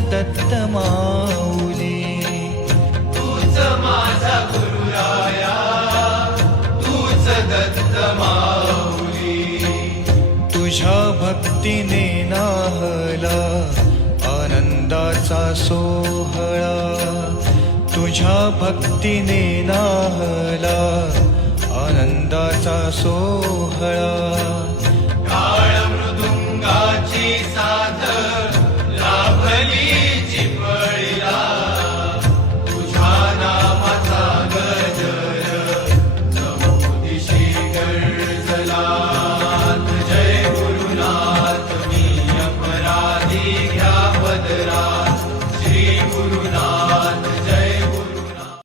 दत्त माऊली. तूच माझा गुरुराया, तूच दत्त माऊली. तुझ्या भक्तीने नाहला आनंदाचा सोहळा. तुझ्या भक्तीने नाहला आनंदाचा सोहळा. टाळ मृदुंगाची साथ लाभली